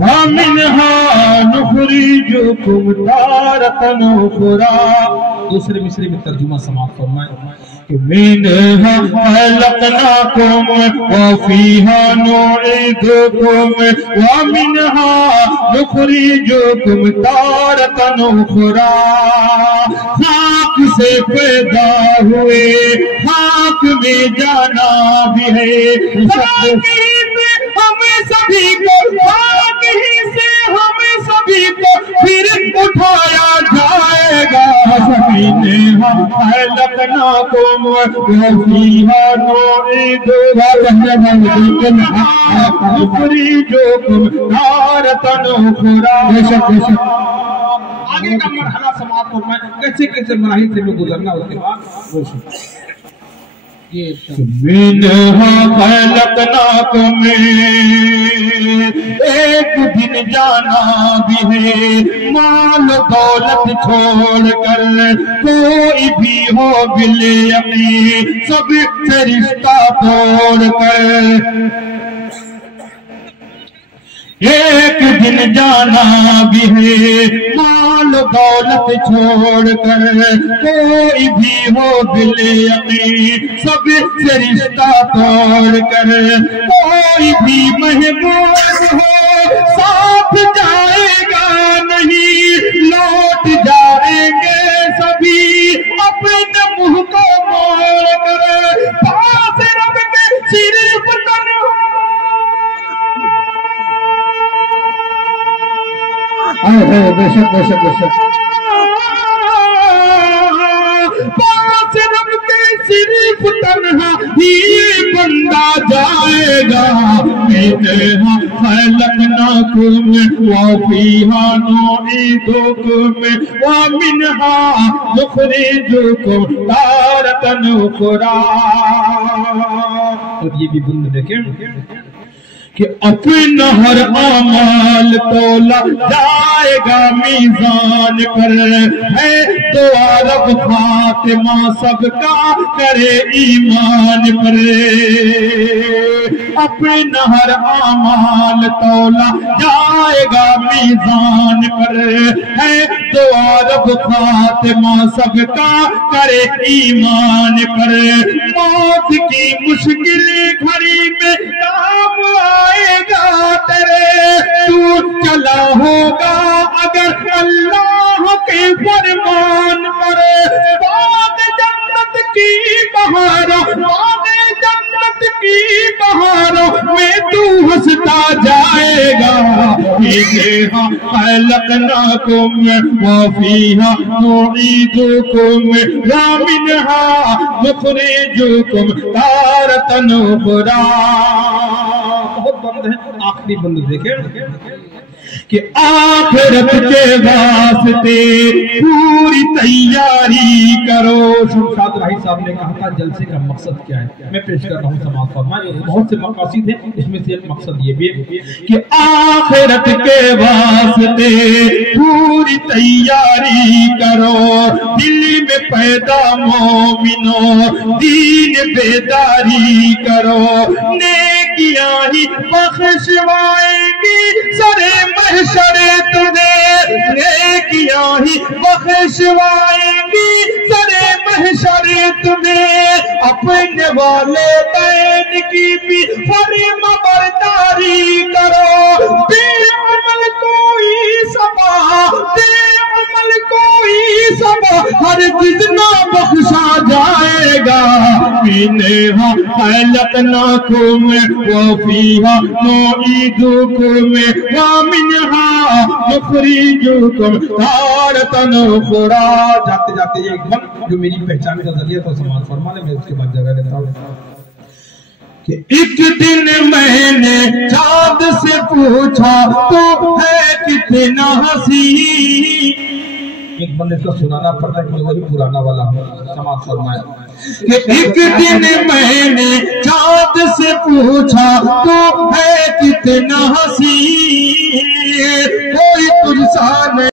وَمِنْهَا نُخْرِجُكُمْ تَارَةً أُخْرَى. دوسرے مصرے میں ترجمہ سماعت فرمائیں. مِنْهَا خَلَقْنَاكُمْ وَفِيهَا نُعِيدُكُمْ وَمِنْهَا نُخْرِجُكُمْ تَارَةً أُخْرَى. خاک سے پیدا ہوئے خاک میں جانا بھی ہے. خاک ہی سے ہمیں سبھی کو خاک ہی سے ہمیں سبھی کو پھر اٹھایا جائے گا. مِنْهَا خَلَقْنَاكُمْ وَفِيهَا نُعِيدُكُمْ نُخْرِجُكُمْ تَارَةً أُخْرَى. آگے کا مرحلہ سماعت فرمائیں کیسے کیسے مراحل سے میں گزرنا اس کے بعد. مِنْهَا خَلَقْنَاكُمْ ایک دن جانا بھی ہے. مال دولت چھوڑ کر کوئی بھی ہو بل یقین سب سے رشتہ توڑ کر ایک دن جانا بھی ہے. مال دولت چھوڑ کر کوئی بھی ہو بل یقین سب سے رشتہ توڑ کر کوئی بھی محبوب ہو ساتھ جائے گا نہیں. لوٹ جائیں گے سبھی اپنے منہ کو موڑ کر. پاس رب کے صرف تنہا بے شک بے شک بے شک پاس رب کے صرف تنہا ہی بندہ جائے گا. مِنْهَا خَلَقْنَاكُمْ وَفِيهَا نُعِيدُكُمْ وَمِنْهَا نُخْرِجُكُمْ تَارَةً أُخْرَى. اور یہ بھی بند دیکھیں کہ اپنا ہر اعمال تولا جائے گا میزان پر. ہے دعا رب خاتمہ سب کا کرے ایمان پر. اپنا ہر اعمال تولا جائے گا میزان پر. ہے دعا رب خاتمہ سب کا کرے ایمان پر. موت کی مشکل گھڑی میں کام آئے گا تیرے. تو چلا ہوگا اگر اللہ کے فرمان پر. باغ جنت کی بہاروں باغ جنت کی بہاروں میں تو ہنستا جائے گا. مِنْهَا خَلَقْنَاكُمْ وَفِيهَا نُعِيدُكُمْ وَمِنْهَا نُخْرِجُكُمْ تَارَةً أُخْرَى. بہت بند ہے. آخری بند دیکھیں کہ آخرت کے واسطے پوری تیاری کرو. شمشاد راہی صاحب نے کہا تھا جلسے کا مقصد کیا ہے. میں پیش کر رہا ہوں سماعت فرمائیں. بہت سے مقاصد ہیں اس میں سے ایک مقصد یہ بھی ہے کہ آخرت کے واسطے پوری تیاری کرو. دل میں پیدا مومنوں دین بیداری کرو. نیکیاں ہی بخشوائیں گی سرے محشر تمہیں. نیکیاں ہی بخشوائیں گی سرے محشر تمہیں. اپنے والدین کی بھی فرما برداری کرو. بے عمل کوئی سبا بے عمل کوئی سبا ہرگز نہ بخشا جائے گا. مِنْهَا خَلَقْنَاكُمْ وَفِيهَا نُعِيدُكُمْ وَمِنْهَا نُخْرِجُكُمْ تَارَةً أُخْرَى. جاتے جاتے ایک بند جو میری پہچان کا ذریعہ تھا سماعت فرما لیں. میں اس کے بعد جگہ لیتا ہوں کہ ایک دن میں نے چاند سے پوچھا تو ہے کتنا حسین. ایک بندے کو سنانا پڑتا ہے کہ میں وہی پرانا والا ہوں. سماعت فرمائیں کہ ایک دن میں نے چاند سے پوچھا تو ہے کتنا حسین. کوئی تجھ سا نہیں